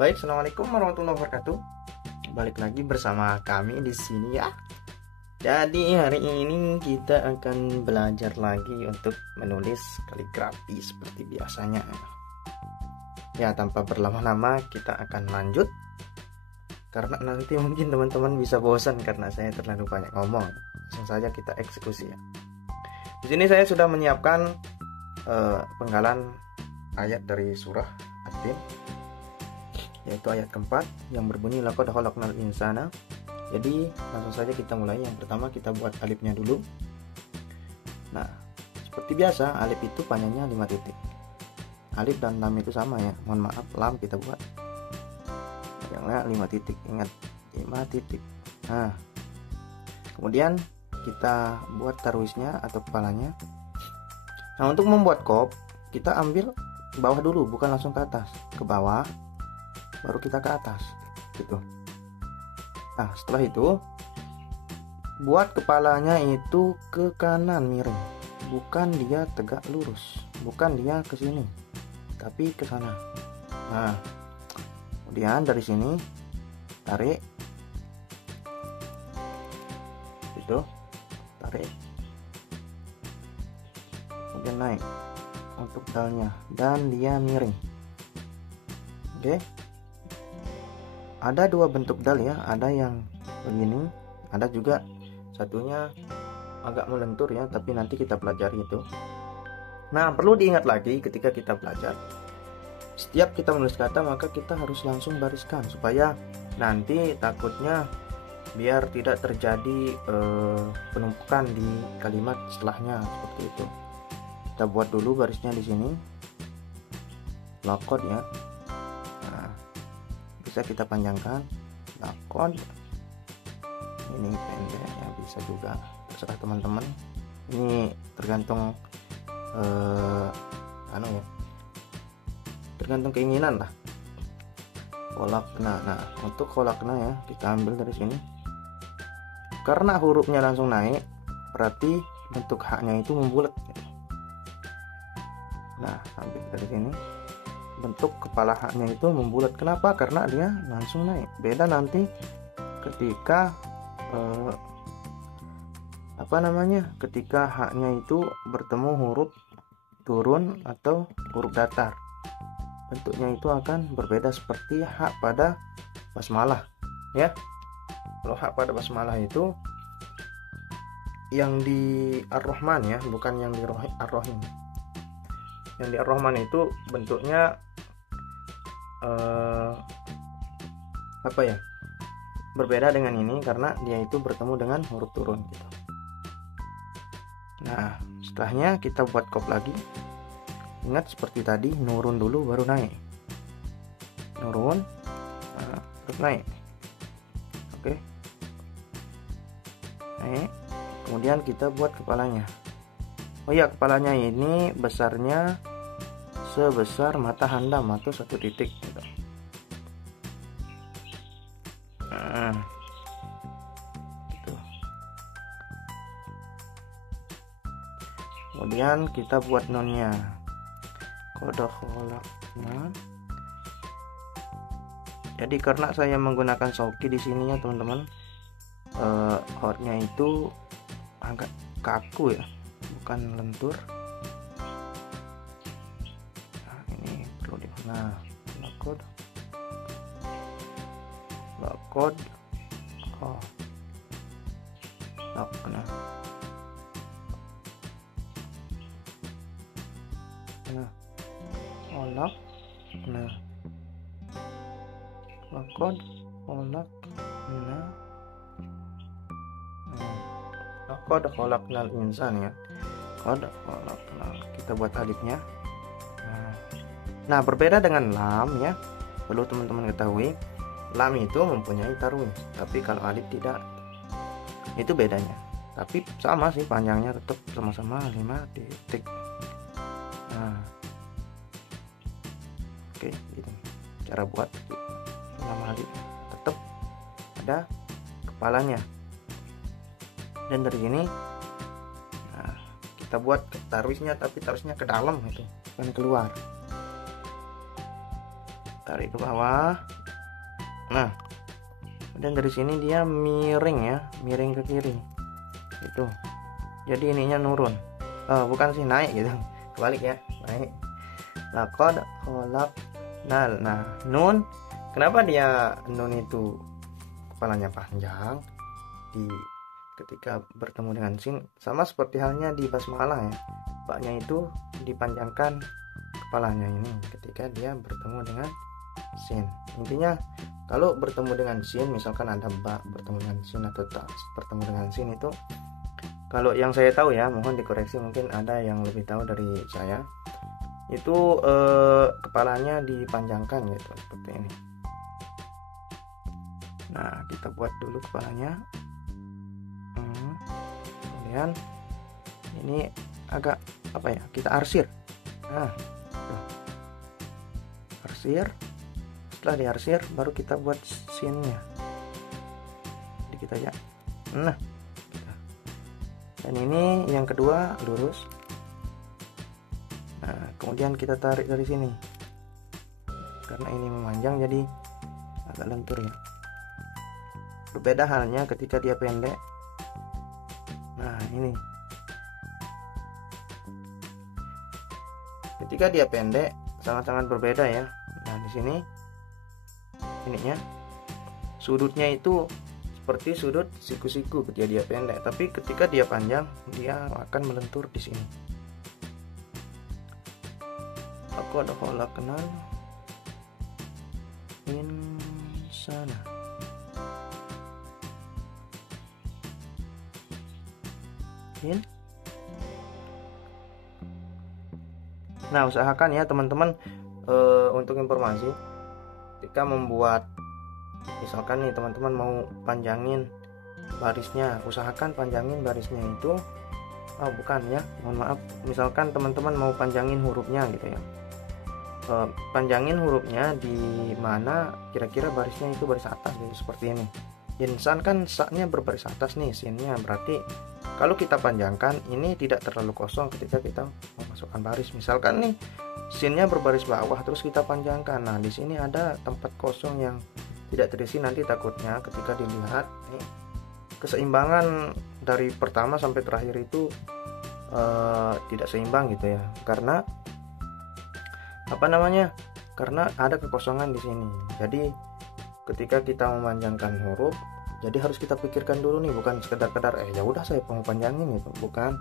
Baik, assalamualaikum warahmatullahi wabarakatuh. Balik lagi bersama kami di sini ya. Jadi hari ini kita akan belajar lagi untuk menulis kaligrafi seperti biasanya. Ya, tanpa berlama-lama kita akan lanjut. Karena nanti mungkin teman-teman bisa bosan karena saya terlalu banyak ngomong. Langsung saja kita eksekusi ya. Di sini saya sudah menyiapkan penggalan ayat dari surah At-Tin, yaitu ayat keempat yang berbunyi laqad khalaqnal insana. Jadi langsung saja kita mulai. Yang pertama kita buat alifnya dulu. Nah, seperti biasa alif itu panjangnya 5 titik. Alif dan lam itu sama ya. Mohon maaf, lam kita buat panjangnya 5 titik. Ingat, 5 titik. Nah, kemudian kita buat tarwisnya atau kepalanya. Nah, untuk membuat kop kita ambil bawah dulu, bukan langsung ke atas. Ke bawah baru kita ke atas gitu. Nah, setelah itu buat kepalanya itu ke kanan miring, bukan dia tegak lurus, bukan dia ke sini tapi ke sana. Nah, kemudian dari sini tarik itu, tarik, kemudian naik untuk dalnya dan dia miring. Oke, ada dua bentuk dal ya, ada yang begini, ada juga satunya agak melentur ya, tapi nanti kita pelajari itu. Nah, perlu diingat lagi ketika kita belajar, setiap kita menulis kata maka kita harus langsung bariskan supaya nanti takutnya biar tidak terjadi penumpukan di kalimat setelahnya seperti itu. Kita buat dulu barisnya di sini, laqad ya. Nah, bisa kita panjangkan laqad, ini pendek ya, bisa juga, terserah teman-teman. Ini tergantung ya, tergantung keinginan lah. Kholaqna. Nah, untuk kholaqna ya kita ambil dari sini. Karena hurufnya langsung naik, berarti bentuk haknya itu membulat gitu. Nah, ambil dari sini, bentuk kepala haknya itu membulat. Kenapa? Karena dia langsung naik. Beda nanti ketika ketika haknya itu bertemu huruf turun atau huruf datar, bentuknya itu akan berbeda seperti hak pada basmalah ya. Kalau hak pada basmalah itu yang di Ar-Rahman ya, bukan yang di Ar-Rahim. Yang di Ar-Rahman itu bentuknya berbeda dengan ini karena dia itu bertemu dengan huruf turun gitu. Nah, setelahnya kita buat kop lagi. Ingat seperti tadi, nurun dulu baru naik. Nurun, nah, terus naik. Oke, naik. Kemudian kita buat kepalanya. Oh ya, kepalanya ini besarnya sebesar mata handam atau 1 titik gitu. Nah, gitu. Kemudian kita buat nonnya, qad khalaqna. Jadi karena saya menggunakan Shauki di sini ya teman-teman, hotnya itu agak kaku ya, bukan lentur. Nah, ini perlu di mana? Laqad khalaqna. Nah, khalaqna, laqad khalaqna. Qad khalaqnal insan ya. Qad khalaqnal. Kita buat alifnya. Nah, berbeda dengan lam ya. Perlu teman-teman ketahui, lam itu mempunyai tarwis, tapi kalau alif tidak. Itu bedanya. Tapi sama sih, panjangnya tetap sama-sama 5 titik. Nah, oke, gitu. Cara buat nama alif tetap ada kepalanya. Dan dari sini, nah, kita buat tarwisnya, tapi tarwisnya ke dalam itu, bukan keluar. tarik ke bawah. Nah, dan dari sini dia miring ya, miring ke kiri itu, jadi ininya nurun, bukan sih, naik gitu, kebalik ya, naik. Laqad khalaqnal. Nah, nun, kenapa dia nun itu kepalanya panjang ketika bertemu dengan sin, sama seperti halnya di basmalah ya, baknya itu dipanjangkan kepalanya ini ketika dia bertemu dengan sin. Intinya kalau bertemu dengan sin, misalkan ada ba bertemu dengan sin atau ta bertemu dengan sin, itu kalau yang saya tahu ya, mohon dikoreksi, mungkin ada yang lebih tahu dari saya, itu kepalanya dipanjangkan gitu, seperti ini. Nah, kita buat dulu kepalanya. Kemudian ini agak apa ya, kita arsir. Nah, arsir. Setelah diarsir baru kita buat sinnya dikit aja. Nah, dan ini yang kedua lurus. Nah, kemudian kita tarik dari sini, karena ini memanjang jadi agak lentur ya. Berbeda halnya ketika dia pendek. Nah, ini ketika dia pendek sangat-sangat berbeda ya. Nah, di sini ininya sudutnya itu seperti sudut siku-siku ketika dia pendek, tapi ketika dia panjang dia akan melentur di sini. Aku ada khalaqnal insana. Nah, usahakan ya teman-teman, untuk informasi, ketika membuat, misalkan nih teman-teman mau panjangin barisnya, usahakan panjangin barisnya itu, bukan ya, mohon maaf, misalkan teman-teman mau panjangin hurufnya gitu ya, panjangin hurufnya di mana kira-kira barisnya itu baris atas gitu, seperti ini. Insan kan saknya berbaris atas nih, sinnya, berarti kalau kita panjangkan ini tidak terlalu kosong ketika kita memasukkan baris. Misalkan nih sinnya berbaris bawah terus kita panjangkan, nah di sini ada tempat kosong yang tidak terisi, nanti takutnya ketika dilihat nih, keseimbangan dari pertama sampai terakhir itu tidak seimbang gitu ya, karena apa namanya, karena ada kekosongan di sini. Jadi ketika kita memanjangkan huruf, jadi harus kita pikirkan dulu nih, bukan sekedar ya udah saya mau panjangin gitu, bukan.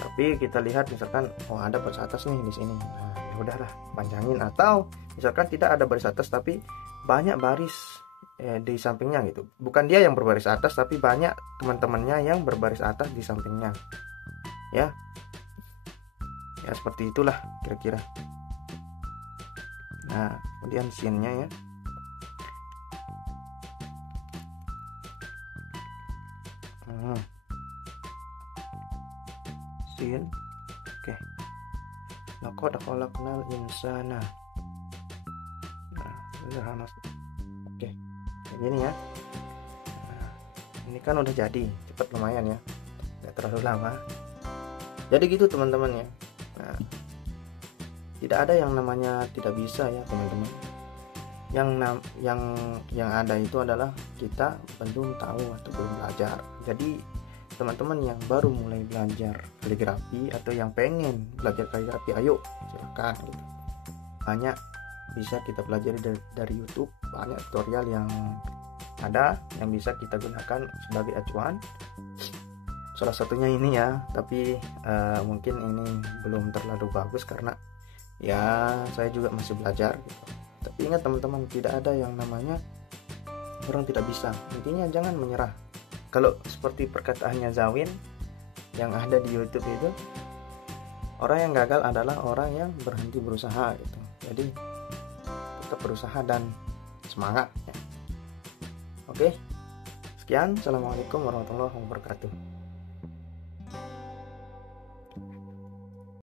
Tapi kita lihat misalkan ada baris atas nih di sini, nah ya udahlah panjangin. Atau misalkan tidak ada baris atas tapi banyak baris di sampingnya gitu, bukan dia yang berbaris atas tapi banyak teman-temannya yang berbaris atas di sampingnya ya seperti itulah kira-kira. Nah, kemudian sinnya ya, sin, oke. Laqad khalaqnal insana. Nah, sederhana. Oke, kayak gini ya. Nah, ini kan udah jadi, cepat lumayan ya, nggak terlalu lama. Jadi gitu teman-teman ya. Nah, tidak ada yang namanya tidak bisa ya teman-teman. Yang ada itu adalah kita belum tahu atau belum belajar. Jadi teman-teman yang baru mulai belajar kaligrafi atau yang pengen belajar kaligrafi, ayo silakan gitu. Banyak bisa kita pelajari dari YouTube, banyak tutorial yang ada yang bisa kita gunakan sebagai acuan. Salah satunya ini ya, tapi mungkin ini belum terlalu bagus karena ya saya juga masih belajar gitu. Tapi ingat teman-teman, tidak ada yang namanya orang tidak bisa. Intinya jangan menyerah. Kalau seperti perkataannya Zawin yang ada di YouTube itu, orang yang gagal adalah orang yang berhenti berusaha gitu. Jadi tetap berusaha dan semangat ya. Oke, sekian. Assalamualaikum warahmatullahi wabarakatuh.